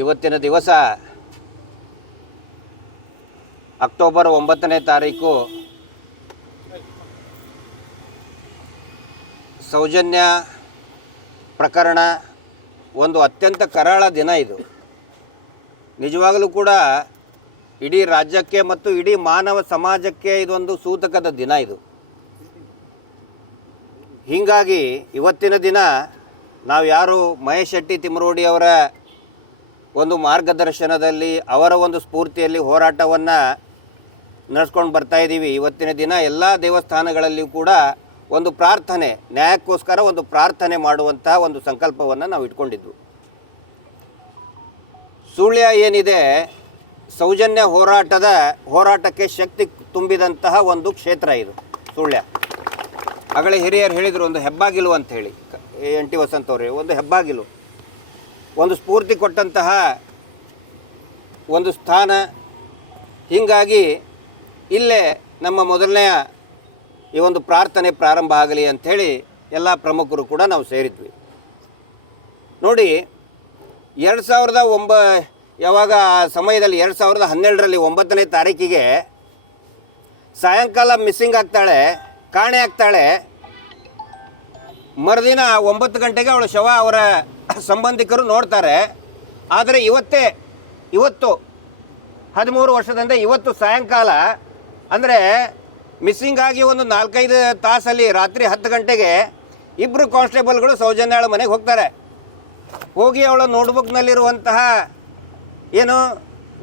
ಇವತ್ತಿನ ದಿವಸ ಅಕ್ಟೋಬರ್ 9ನೇ ತಾರೀಕು ಸೌಜನ್ಯ ಪ್ರಕರಣ ಒಂದು ಅತ್ಯಂತ ಕರಾಳ ದಿನ. ಇದು ನಿಜವಾಗಲೂ ಕೂಡ ಇಡೀ ರಾಜ್ಯಕ್ಕೆ ಮತ್ತು ಇಡೀ ಮಾನವ ಸಮಾಜಕ್ಕೆ ಇದೊಂದು ಸೂತಕದ ದಿನ. ಇದು ಹೀಗಾಗಿ ಇವತ್ತಿನ ದಿನ ನಾವು ಯಾರು ಮಹೇಶ್ ಶೆಟ್ಟಿ ತಿಮರೋಡಿ ಅವರ ಒಂದು ಮಾರ್ಗದರ್ಶನದಲ್ಲಿ ಅವರ ಒಂದು ಸ್ಫೂರ್ತಿಯಲ್ಲಿ ಹೋರಾಟವನ್ನು ನಡೆಸ್ಕೊಂಡು ಬರ್ತಾಯಿದ್ದೀವಿ. ಇವತ್ತಿನ ದಿನ ಎಲ್ಲ ದೇವಸ್ಥಾನಗಳಲ್ಲಿಯೂ ಕೂಡ ಒಂದು ಪ್ರಾರ್ಥನೆ, ನ್ಯಾಯಕ್ಕೋಸ್ಕರ ಒಂದು ಪ್ರಾರ್ಥನೆ ಮಾಡುವಂತಹ ಒಂದು ಸಂಕಲ್ಪವನ್ನು ನಾವು ಇಟ್ಕೊಂಡಿದ್ವು. ಸುಳ್ಯ ಏನಿದೆ, ಸೌಜನ್ಯ ಹೋರಾಟಕ್ಕೆ ಶಕ್ತಿ ತುಂಬಿದಂತಹ ಒಂದು ಕ್ಷೇತ್ರ ಇದು ಸುಳ್ಯ. ಆಗಲೇ ಹಿರಿಯರು ಹೇಳಿದರು, ಒಂದು ಹೆಬ್ಬಾಗಿಲು ಅಂಥೇಳಿ, ಎನ್ ಟಿ ವಸಂತ್ ಅವರೇ, ಒಂದು ಹೆಬ್ಬಾಗಿಲು, ಒಂದು ಸ್ಫೂರ್ತಿ ಕೊಟ್ಟಂತಹ ಒಂದು ಸ್ಥಾನ. ಹೀಗಾಗಿ ಇಲ್ಲೇ ನಮ್ಮ ಮೊದಲನೆಯ ಈ ಒಂದು ಪ್ರಾರ್ಥನೆ ಪ್ರಾರಂಭ ಆಗಲಿ ಅಂಥೇಳಿ ಎಲ್ಲ ಪ್ರಮುಖರು ಕೂಡ ನಾವು ಸೇರಿದ್ವಿ. ನೋಡಿ, 2009 ಯಾವಾಗ ಆ ಸಮಯದಲ್ಲಿ 2012ರಲ್ಲಿ 9ನೇ ತಾರೀಕಿಗೆ ಸಾಯಂಕಾಲ ಮಿಸ್ಸಿಂಗ್ ಆಗ್ತಾಳೆ, ಕಾಣೆ ಆಗ್ತಾಳೆ. ಮರುದಿನ 9 ಗಂಟೆಗೆ ಅವಳ ಶವ ಅವರ ಸಂಬಂಧಿಕರು ನೋಡ್ತಾರೆ. ಆದರೆ ಇವತ್ತು 13 ವರ್ಷದಿಂದ ಇವತ್ತು ಸಾಯಂಕಾಲ, ಅಂದರೆ ಮಿಸ್ಸಿಂಗ್ ಆಗಿ ಒಂದು 4-5 ತಾಸಲ್ಲಿ ರಾತ್ರಿ 10 ಗಂಟೆಗೆ ಇಬ್ಬರು ಕಾನ್ಸ್ಟೇಬಲ್ಗಳು ಸೌಜನ್ಯಾಳ ಮನೆಗೆ ಹೋಗ್ತಾರೆ. ಹೋಗಿ ಅವಳ ನೋಟ್ಬುಕ್ನಲ್ಲಿರುವಂತಹ ಏನು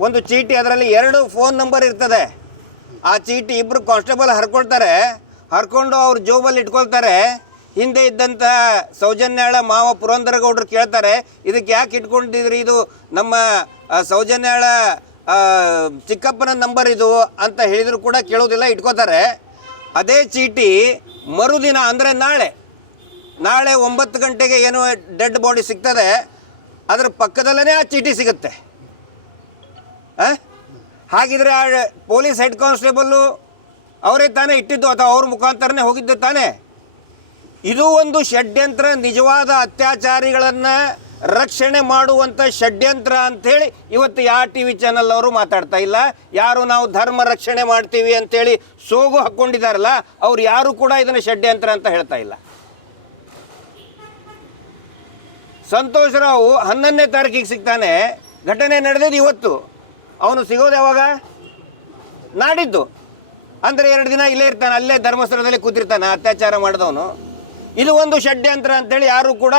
ಒಂದು ಚೀಟಿ, ಅದರಲ್ಲಿ 2 ಫೋನ್ ನಂಬರ್ ಇರ್ತದೆ. ಆ ಚೀಟಿ ಇಬ್ಬರು ಕಾನ್ಸ್ಟೇಬಲ್ ಹರ್ಕೊಂಡು ಅವ್ರ ಜೋಬಲ್ಲಿ ಇಟ್ಕೊಳ್ತಾರೆ. ಹಿಂದೆ ಇದ್ದಂಥ ಸೌಜನ್ಯಾಳ ಮಾವ ಪುರಂದರಗೌಡರು ಕೇಳ್ತಾರೆ, ಇದಕ್ಕೆ ಯಾಕೆ ಇಟ್ಕೊಂಡಿದ್ರಿ, ಇದು ನಮ್ಮ ಸೌಜನ್ಯಾಳ ಚಿಕ್ಕಪ್ಪನ ನಂಬರ್ ಇದು ಅಂತ ಹೇಳಿದ್ರು ಕೂಡ ಕೇಳೋದಿಲ್ಲ, ಇಟ್ಕೋತಾರೆ. ಅದೇ ಚೀಟಿ ಮರುದಿನ, ಅಂದರೆ ನಾಳೆ 9 ಗಂಟೆಗೆ ಏನು ಡೆಡ್ ಬಾಡಿ ಸಿಗ್ತದೆ, ಅದರ ಪಕ್ಕದಲ್ಲೇ ಆ ಚೀಟಿ ಸಿಗುತ್ತೆ. ಹಾಗಿದ್ರೆ ಆ ಪೊಲೀಸ್ ಹೆಡ್ ಕಾನ್ಸ್ಟೇಬಲ್ಲು ಅವರೇ ತಾನೇ ಇಟ್ಟಿದ್ದು, ಅಥವಾ ಅವ್ರ ಮುಖಾಂತರನೇ ಹೋಗಿದ್ದು ತಾನೇ. ಇದು ಒಂದು ಷಡ್ಯಂತ್ರ, ನಿಜವಾದ ಅತ್ಯಾಚಾರಿಗಳನ್ನು ರಕ್ಷಣೆ ಮಾಡುವಂಥ ಷಡ್ಯಂತ್ರ ಅಂಥೇಳಿ ಇವತ್ತು ಯಾವ TV ಚಾನಲ್ ಅವರು ಮಾತಾಡ್ತಾ ಇಲ್ಲ. ಯಾರು ನಾವು ಧರ್ಮ ರಕ್ಷಣೆ ಮಾಡ್ತೀವಿ ಅಂಥೇಳಿ ಸೋಗು ಹಾಕ್ಕೊಂಡಿದ್ದಾರಲ್ಲ, ಅವ್ರು ಯಾರು ಕೂಡ ಇದನ್ನು ಷಡ್ಯಂತ್ರ ಅಂತ ಹೇಳ್ತಾ ಇಲ್ಲ. ಸಂತೋಷ್ ರಾವ್ 11ನೇ ತಾರೀಕಿಗೆ ಸಿಗ್ತಾನೆ. ಘಟನೆ ನಡೆದಿದ್ದು ಇವತ್ತು, ಅವನು ಸಿಗೋದು ಯಾವಾಗ? ನಾಡಿದ್ದು. ಅಂದರೆ 2 ದಿನ ಇಲ್ಲೇ ಇರ್ತಾನೆ, ಅಲ್ಲೇ ಧರ್ಮಸ್ಥಳದಲ್ಲಿ ಕೂತಿರ್ತಾನೆ ಅತ್ಯಾಚಾರ ಮಾಡಿದವನು. ಇದು ಒಂದು ಷಡ್ಯಂತ್ರ ಅಂಥೇಳಿ ಯಾರು ಕೂಡ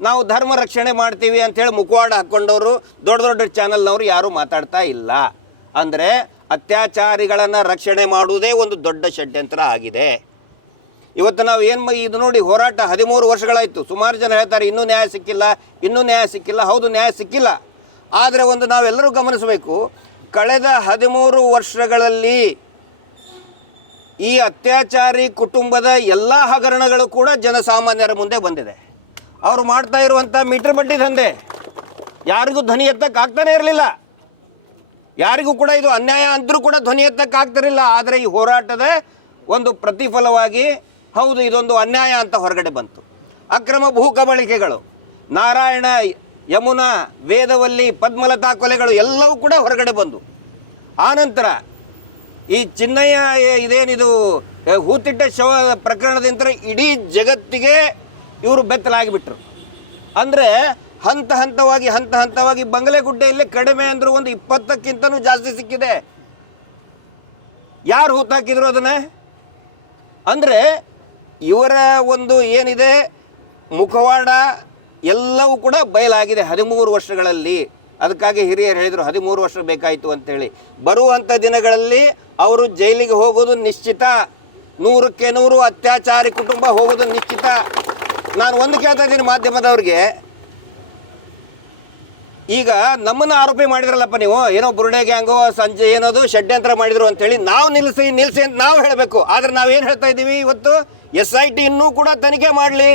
ನಾವು ಧರ್ಮ ರಕ್ಷಣೆ ಮಾಡ್ತೀವಿ ಅಂಥೇಳಿ ಮುಖವಾಡ ಹಾಕ್ಕೊಂಡವರು ದೊಡ್ಡ ಚಾನಲ್ನವರು ಯಾರೂ ಮಾತಾಡ್ತಾ ಇಲ್ಲ. ಅಂದರೆ ಅತ್ಯಾಚಾರಿಗಳನ್ನು ರಕ್ಷಣೆ ಮಾಡುವುದೇ ಒಂದು ದೊಡ್ಡ ಷಡ್ಯಂತ್ರ ಆಗಿದೆ. ಇವತ್ತು ನಾವು ಇದು ನೋಡಿ, ಹೋರಾಟ 13 ವರ್ಷಗಳಾಯಿತು. ಸುಮಾರು ಜನ ಹೇಳ್ತಾರೆ ಇನ್ನೂ ನ್ಯಾಯ ಸಿಕ್ಕಿಲ್ಲ. ಹೌದು, ನ್ಯಾಯ ಸಿಕ್ಕಿಲ್ಲ. ಆದರೆ ಒಂದು ನಾವೆಲ್ಲರೂ ಗಮನಿಸಬೇಕು, ಕಳೆದ 13 ವರ್ಷಗಳಲ್ಲಿ ಈ ಅತ್ಯಾಚಾರಿ ಕುಟುಂಬದ ಎಲ್ಲ ಹಗರಣಗಳು ಕೂಡ ಜನಸಾಮಾನ್ಯರ ಮುಂದೆ ಬಂದಿದೆ. ಅವರು ಮಾಡ್ತಾ ಇರುವಂಥ ಮೀಟರ್ ಬಡ್ಡಿ ದಂಧೆ ಯಾರಿಗೂ ಧ್ವನಿ ಎತ್ತಕ್ಕಾಗ್ತಾನೆ ಇರಲಿಲ್ಲ. ಯಾರಿಗೂ ಕೂಡ ಇದು ಅನ್ಯಾಯ ಅಂದರೂ ಕೂಡ ಧ್ವನಿ ಎತ್ತಕ್ಕಾಗ್ತಿರಲಿಲ್ಲ. ಆದರೆ ಈ ಹೋರಾಟದ ಒಂದು ಪ್ರತಿಫಲವಾಗಿ ಹೌದು ಇದೊಂದು ಅನ್ಯಾಯ ಅಂತ ಹೊರಗಡೆ ಬಂತು. ಅಕ್ರಮ ಭೂ ಕಬಳಿಕೆಗಳು, ನಾರಾಯಣ, ಯಮುನಾ, ವೇದವಲ್ಲಿ, ಪದ್ಮಲತಾ ಕೊಲೆಗಳು ಎಲ್ಲವೂ ಕೂಡ ಹೊರಗಡೆ ಬಂದು, ಆನಂತರ ಈ ಚಿನ್ನಯ್ಯ ಇದೇನಿದು ಹೂತಿಟ್ಟ ಶವ ಪ್ರಕರಣದಿಂದ ಇಡೀ ಜಗತ್ತಿಗೆ ಇವರು ಬೆತ್ತಲಾಗಿಬಿಟ್ರು. ಅಂದರೆ ಹಂತವಾಗಿ ಬಂಗಲೆಗುಡ್ಡೆಯಲ್ಲಿ ಕಡಿಮೆ ಅಂದರೂ ಒಂದು 20ಕ್ಕಿಂತನೂ ಜಾಸ್ತಿ ಸಿಕ್ಕಿದೆ. ಯಾರು ಹೂತಾಕಿದ್ರು ಅದನ್ನು? ಅಂದರೆ ಇವರ ಒಂದು ಏನಿದೆ ಮುಖವಾಡ ಎಲ್ಲವೂ ಕೂಡ ಬಯಲಾಗಿದೆ 13 ವರ್ಷಗಳಲ್ಲಿ. ಅದಕ್ಕಾಗಿ ಹಿರಿಯರು ಹೇಳಿದರು 13 ವರ್ಷ ಬೇಕಾಯಿತು ಅಂತೇಳಿ. ಬರುವಂಥ ದಿನಗಳಲ್ಲಿ ಅವರು ಜೈಲಿಗೆ ಹೋಗೋದು ನಿಶ್ಚಿತ, 100ಕ್ಕೆ 100 ಅತ್ಯಾಚಾರಿ ಕುಟುಂಬ ಹೋಗೋದು ನಿಶ್ಚಿತ. ನಾನು ಒಂದು ಕೇಳ್ತಾ ಇದ್ದೀನಿ ಮಾಧ್ಯಮದವ್ರಿಗೆ, ಈಗ ನಮ್ಮನ್ನು ಆರೋಪಿ ಮಾಡಿದ್ರಲ್ಲಪ್ಪ ನೀವು, ಏನೋ ಬುರುಡೆ ಗ್ಯಾಂಗೋ ಸಂಜೆ ಏನೋದು ಷಡ್ಯಂತ್ರ ಮಾಡಿದ್ರು ಅಂತೇಳಿ ನಾವು ನಿಲ್ಲಿಸಿ ಅಂತ ನಾವು ಹೇಳಬೇಕು. ಆದರೆ ನಾವೇನು ಹೇಳ್ತಾ ಇದ್ದೀವಿ ಇವತ್ತು, SIT ಇನ್ನೂ ಕೂಡ ತನಿಖೆ ಮಾಡಲಿ,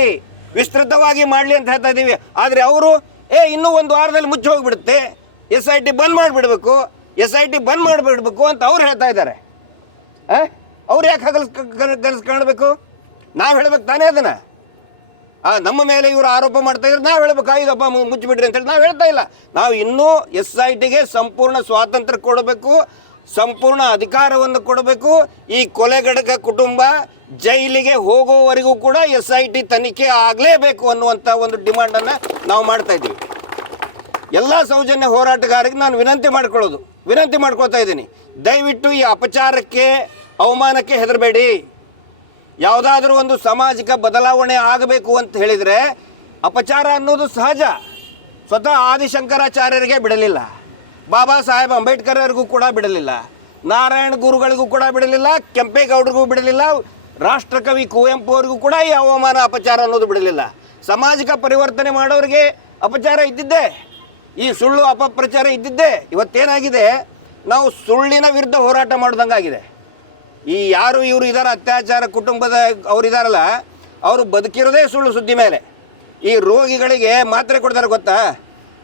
ವಿಸ್ತೃತವಾಗಿ ಮಾಡಲಿ ಅಂತ ಹೇಳ್ತಾ ಇದ್ದೀವಿ. ಆದರೆ ಅವರು ಇನ್ನೂ 1 ವಾರದಲ್ಲಿ ಮುಚ್ಚಿ ಹೋಗಿಬಿಡುತ್ತೆ, SIT ಬಂದ್ ಮಾಡಿಬಿಡ್ಬೇಕು ಅಂತ ಅವ್ರು ಹೇಳ್ತಾ ಇದ್ದಾರೆ. ಅವ್ರು ಯಾಕೆ ಕನಸು ಕಾಣಬೇಕು? ನಾವು ಹೇಳ್ಬೇಕು ತಾನೇ ಅದನ್ನು. ನಮ್ಮ ಮೇಲೆ ಇವರು ಆರೋಪ ಮಾಡ್ತಾ ಇದ್ರೆ ನಾವು ಹೇಳ್ಬೇಕಾಗಿದಪ್ಪ ಮುಚ್ಚಿಬಿಡ್ರಿ ಅಂತೇಳಿ ನಾವು ಹೇಳ್ತಾ ಇಲ್ಲ. ನಾವು ಇನ್ನೂ SITಗೆ ಸಂಪೂರ್ಣ ಸ್ವಾತಂತ್ರ್ಯ ಕೊಡಬೇಕು, ಸಂಪೂರ್ಣ ಅಧಿಕಾರವನ್ನು ಕೊಡಬೇಕು. ಈ ಕೊಲೆಗಡಕ ಕುಟುಂಬ ಜೈಲಿಗೆ ಹೋಗುವವರೆಗೂ ಕೂಡ SIT ತನಿಖೆ ಆಗಲೇಬೇಕು ಅನ್ನುವಂಥ ಒಂದು ಡಿಮಾಂಡನ್ನು ನಾವು ಮಾಡ್ತಾ ಇದ್ದೀವಿ. ಎಲ್ಲ ಸೌಜನ್ಯ ಹೋರಾಟಗಾರರಿಗೆ ನಾನು ವಿನಂತಿ ಮಾಡ್ಕೊಳ್ತಾ ಇದ್ದೀನಿ, ದಯವಿಟ್ಟು ಈ ಅಪಚಾರಕ್ಕೆ ಅವಮಾನಕ್ಕೆ ಹೆದರಬೇಡಿ. ಯಾವುದಾದ್ರೂ ಒಂದು ಸಾಮಾಜಿಕ ಬದಲಾವಣೆ ಆಗಬೇಕು ಅಂತ ಹೇಳಿದರೆ ಅಪಚಾರ ಅನ್ನೋದು ಸಹಜ. ಸ್ವತಃ ಆದಿಶಂಕರಾಚಾರ್ಯರಿಗೆ ಬಿಡಲಿಲ್ಲ, ಬಾಬಾ ಸಾಹೇಬ್ ಅಂಬೇಡ್ಕರ್ ಅವರಿಗೂ ಕೂಡ ಬಿಡಲಿಲ್ಲ, ನಾರಾಯಣ ಗುರುಗಳಿಗೂ ಕೂಡ ಬಿಡಲಿಲ್ಲ, ಕೆಂಪೇಗೌಡರಿಗೂ ಬಿಡಲಿಲ್ಲ, ರಾಷ್ಟ್ರಕವಿ ಕುವೆಂಪು ಅವರಿಗೂ ಕೂಡ ಈ ಅವಮಾನ ಅಪಚಾರ ಅನ್ನೋದು ಬಿಡಲಿಲ್ಲ. ಸಾಮಾಜಿಕ ಪರಿವರ್ತನೆ ಮಾಡೋರಿಗೆ ಅಪಚಾರ ಇದ್ದಿದ್ದೇ, ಈ ಸುಳ್ಳು ಅಪಪ್ರಚಾರ ಇದ್ದಿದ್ದೇ. ಇವತ್ತೇನಾಗಿದೆ, ನಾವು ಸುಳ್ಳಿನ ವಿರುದ್ಧ ಹೋರಾಟ ಮಾಡೋದಂಗಾಗಿದೆ. ಈ ಯಾರು ಇವರು ಇದ್ದಾರೆ, ಅತ್ಯಾಚಾರ ಕುಟುಂಬದ ಅವರಿದಾರಲ್ಲ, ಅವರು ಬದುಕಿರೋದೇ ಸುಳ್ಳು ಸುದ್ದಿ ಮೇಲೆ. ಈ ರೋಗಿಗಳಿಗೆ ಮಾತ್ರೆ ಕೊಡ್ತಾರೆ ಗೊತ್ತಾ,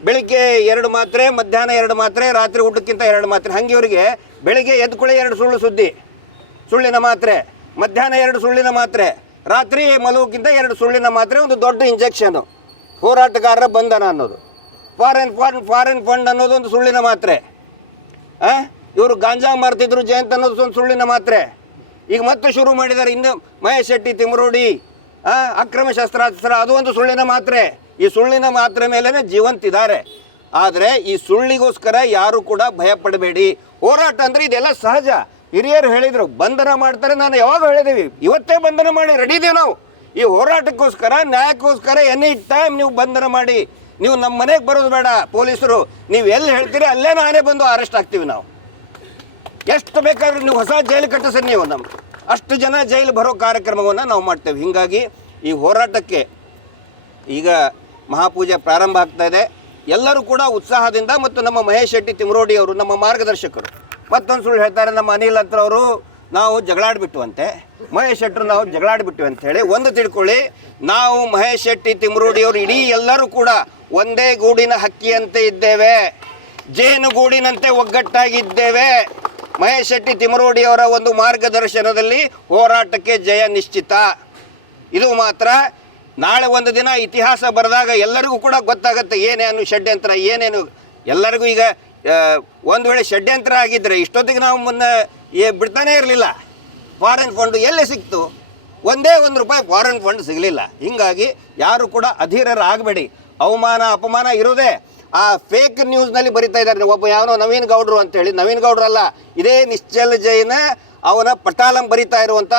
ಬೆಳಿಗ್ಗೆ 2 ಮಾತ್ರೆ, ಮಧ್ಯಾಹ್ನ 2 ಮಾತ್ರೆ, ರಾತ್ರಿ ಊಟಕ್ಕಿಂತ 2 ಮಾತ್ರೆ. ಹಂಗೆ ಇವರಿಗೆ ಬೆಳಿಗ್ಗೆ ಎದ್ಕೊಳ್ಳಿ 2 ಸುಳ್ಳು ಸುದ್ದಿ, ಸುಳ್ಳಿನ ಮಾತ್ರೆ, ಮಧ್ಯಾಹ್ನ 2 ಸುಳ್ಳಿನ ಮಾತ್ರೆ, ರಾತ್ರಿ ಮಲಗೋಕ್ಕಿಂತ 2 ಸುಳ್ಳಿನ ಮಾತ್ರೆ, ಒಂದು ದೊಡ್ಡ ಇಂಜೆಕ್ಷನು. ಹೋರಾಟಗಾರರ ಬಂಧನ ಅನ್ನೋದು, ಫಾರಿನ್ ಫಂಡ್ ಅನ್ನೋದು ಒಂದು ಸುಳ್ಳಿನ ಮಾತ್ರೆ. ಇವರು ಗಾಂಜಾ ಮಾರ್ತಿದ್ರು ಜಯಂತ್ ಅನ್ನೋದು ಒಂದು ಸುಳ್ಳಿನ ಮಾತ್ರೆ. ಈಗ ಮತ್ತೆ ಶುರು ಮಾಡಿದ್ದಾರೆ ಇನ್ನು ಮಹೇಶ್ ಶೆಟ್ಟಿ, ತಿಮರೋಡಿ, ಅಕ್ರಮ ಶಸ್ತ್ರಾಸ್ತ್ರ, ಅದು ಒಂದು ಸುಳ್ಳಿನ ಮಾತ್ರೆ. ಈ ಸುಳ್ಳಿನ ಮಾತ್ರೆ ಮೇಲೇ ಜೀವಂತಿದ್ದಾರೆ. ಆದರೆ ಈ ಸುಳ್ಳಿಗೋಸ್ಕರ ಯಾರು ಕೂಡ ಭಯ ಪಡಬೇಡಿ. ಹೋರಾಟ ಅಂದರೆ ಇದೆಲ್ಲ ಸಹಜ. ಹಿರಿಯರು ಹೇಳಿದರು ಬಂಧನ ಮಾಡ್ತಾರೆ, ನಾನು ಯಾವಾಗ ಹೇಳಿದ್ದೀವಿ, ಇವತ್ತೇ ಬಂಧನ ಮಾಡಿ ರೆಡಿ ಇದ್ದೀವಿ ನಾವು. ಈ ಹೋರಾಟಕ್ಕೋಸ್ಕರ, ನ್ಯಾಯಕ್ಕೋಸ್ಕರ ಎನಿ ಟೈಮ್ ನೀವು ಬಂಧನ ಮಾಡಿ. ನೀವು ನಮ್ಮ ಮನೆಗೆ ಬರೋದು ಬೇಡ, ಪೊಲೀಸರು ನೀವು ಎಲ್ಲಿ ಹೇಳ್ತೀರಿ ಅಲ್ಲೇ ನಾನೇ ಬಂದು ಅರೆಸ್ಟ್ ಆಗ್ತೀವಿ. ನಾವು ಎಷ್ಟು ಬೇಕಾದ್ರೂ ನೀವು ಹೊಸ ಜೈಲು ಕಟ್ಟಿಸಿ, ನೀವು ಅಷ್ಟು ಜನ ಜೈಲು ಬರೋ ಕಾರ್ಯಕ್ರಮವನ್ನು ನಾವು ಮಾಡ್ತೇವೆ. ಹೀಗಾಗಿ ಈ ಹೋರಾಟಕ್ಕೆ ಈಗ ಮಹಾಪೂಜೆ ಪ್ರಾರಂಭ ಆಗ್ತಾ ಇದೆ. ಎಲ್ಲರೂ ಕೂಡ ಉತ್ಸಾಹದಿಂದ, ಮತ್ತು ನಮ್ಮ ಮಹೇಶ್ ಶೆಟ್ಟಿ ತಿಮರೋಡಿ ಅವರು ನಮ್ಮ ಮಾರ್ಗದರ್ಶಕರು ಮತ್ತೊಂದು ಸುಳ್ಳು ಹೇಳ್ತಾರೆ, ನಮ್ಮ ಅನಿಲ್ ಹತ್ರ ಅವರು ನಾವು ಜಗಳಾಡ್ಬಿಟ್ಟುವಂತೆ, ಮಹೇಶ್ ಶೆಟ್ಟರು ನಾವು ಜಗಳಾಡ್ಬಿಟ್ಟಿವಿ ಅಂತ ಹೇಳಿ. ಒಂದು ತಿಳ್ಕೊಳ್ಳಿ, ನಾವು ಮಹೇಶ್ ಶೆಟ್ಟಿ ತಿಮರೋಡಿ ಅವರು ಇಡೀ ಎಲ್ಲರೂ ಕೂಡ ಒಂದೇ ಗೂಡಿನ ಹಕ್ಕಿಯಂತೆ ಇದ್ದೇವೆ, ಜೇನುಗೂಡಿನಂತೆ ಒಗ್ಗಟ್ಟಾಗಿದ್ದೇವೆ. ಮಹೇಶ್ ಶೆಟ್ಟಿ ತಿಮರೋಡಿ ಅವರ ಒಂದು ಮಾರ್ಗದರ್ಶನದಲ್ಲಿ ಹೋರಾಟಕ್ಕೆ ಜಯ ನಿಶ್ಚಿತ. ಇದು ಮಾತ್ರ ನಾಳೆ ಒಂದು ದಿನ ಇತಿಹಾಸ ಬರೆದಾಗ ಎಲ್ಲರಿಗೂ ಕೂಡ ಗೊತ್ತಾಗುತ್ತೆ ಏನೇನು ಷಡ್ಯಂತ್ರ, ಏನೇನು. ಎಲ್ಲರಿಗೂ ಈಗ ಒಂದು ವೇಳೆ ಷಡ್ಯಂತ್ರ ಆಗಿದ್ದರೆ ಇಷ್ಟೊತ್ತಿಗೆ ನಾವು ಮುನ್ನ ಬಿಡ್ತಾನೇ ಇರಲಿಲ್ಲ. ಫಾರಿನ್ ಫಂಡು ಎಲ್ಲಿ ಸಿಕ್ತು? ಒಂದೇ ₹1 ಫಾರಿನ್ ಫಂಡ್ ಸಿಗಲಿಲ್ಲ. ಹೀಗಾಗಿ ಯಾರು ಕೂಡ ಅಧೀರರಾಗಬೇಡಿ. ಅವಮಾನ ಅಪಮಾನ ಇರೋದೇ ಆ ಫೇಕ್ ನ್ಯೂಸ್ನಲ್ಲಿ ಬರಿತಾ ಇದ್ದಾರೆ. ಒಬ್ಬ ಯಾವನೋ ನವೀನ್ ಗೌಡ್ರು ಅಂತೇಳಿ, ನವೀನ್ ಗೌಡ್ರಲ್ಲ, ಇದೇ ನಿಶ್ಚಲ್ ಜೈನ ಅವನ ಪಟಾಲಂ ಬರಿತಾ ಇರುವಂಥ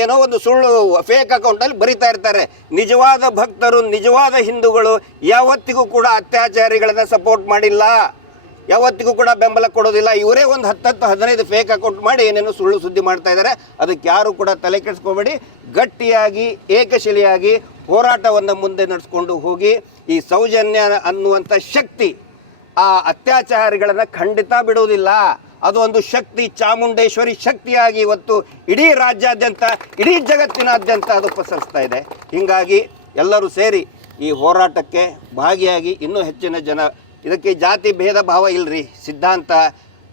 ಏನೋ ಒಂದು ಸುಳ್ಳು ಫೇಕ್ ಅಕೌಂಟಲ್ಲಿ ಬರಿತಾ ಇರ್ತಾರೆ. ನಿಜವಾದ ಭಕ್ತರು, ನಿಜವಾದ ಹಿಂದೂಗಳು ಯಾವತ್ತಿಗೂ ಕೂಡ ಅತ್ಯಾಚಾರಿಗಳನ್ನು ಸಪೋರ್ಟ್ ಮಾಡಿಲ್ಲ, ಯಾವತ್ತಿಗೂ ಕೂಡ ಬೆಂಬಲ ಕೊಡೋದಿಲ್ಲ. ಇವರೇ ಒಂದು 10-15 ಫೇಕ್ ಅಕೌಂಟ್ ಮಾಡಿ ಏನೇನೋ ಸುಳ್ಳು ಸುದ್ದಿ ಮಾಡ್ತಾ ಇದ್ದಾರೆ. ಅದಕ್ಕೆ ಯಾರು ಕೂಡ ತಲೆ ಕೆಡಿಸ್ಕೋಬೇಡಿ. ಗಟ್ಟಿಯಾಗಿ ಏಕಶಿಲೆಯಾಗಿ ಹೋರಾಟವನ್ನು ಮುಂದೆ ನಡೆಸ್ಕೊಂಡು ಹೋಗಿ. ಈ ಸೌಜನ್ಯ ಅನ್ನುವಂಥ ಶಕ್ತಿ ಆ ಅತ್ಯಾಚಾರಿಗಳನ್ನು ಖಂಡಿತ ಬಿಡುವುದಿಲ್ಲ. ಅದು ಒಂದು ಶಕ್ತಿ, ಚಾಮುಂಡೇಶ್ವರಿ ಶಕ್ತಿಯಾಗಿ ಇವತ್ತು ಇಡೀ ರಾಜ್ಯಾದ್ಯಂತ, ಇಡೀ ಜಗತ್ತಿನಾದ್ಯಂತ ಅದು ಪಸರಿಸ್ತಾ ಇದೆ. ಹೀಗಾಗಿ ಎಲ್ಲರೂ ಸೇರಿ ಈ ಹೋರಾಟಕ್ಕೆ ಭಾಗಿಯಾಗಿ ಇನ್ನೂ ಹೆಚ್ಚಿನ ಜನ. ಇದಕ್ಕೆ ಜಾತಿ ಭೇದ ಭಾವ ಇಲ್ಲರಿ, ಸಿದ್ಧಾಂತ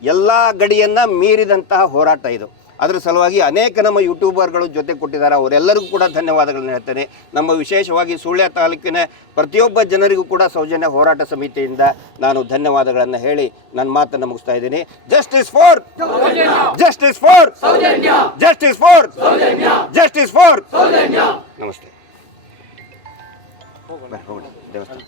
ಎಲ್ಲ ಗಡಿಯನ್ನು ಮೀರಿದಂತಹ ಹೋರಾಟ ಇದು. ಅದರ ಸಲುವಾಗಿ ಅನೇಕ ನಮ್ಮ ಯೂಟ್ಯೂಬರ್ಗಳು ಜೊತೆ ಕೊಟ್ಟಿದ್ದಾರೆ, ಅವರೆಲ್ಲರಿಗೂ ಕೂಡ ಧನ್ಯವಾದಗಳನ್ನು ಹೇಳ್ತೇನೆ. ನಮ್ಮ ವಿಶೇಷವಾಗಿ ಸುಳ್ಯ ತಾಲೂಕಿನ ಪ್ರತಿಯೊಬ್ಬ ಜನರಿಗೂ ಕೂಡ ಸೌಜನ್ಯ ಹೋರಾಟ ಸಮಿತಿಯಿಂದ ನಾನು ಧನ್ಯವಾದಗಳನ್ನು ಹೇಳಿ ನನ್ನ ಮಾತನ್ನು ಮುಗಿಸ್ತಾ ಇದ್ದೀನಿ. Justice for justice for justice for justice for. ನಮಸ್ತೆ. ದೇವಸ್ಥಾನ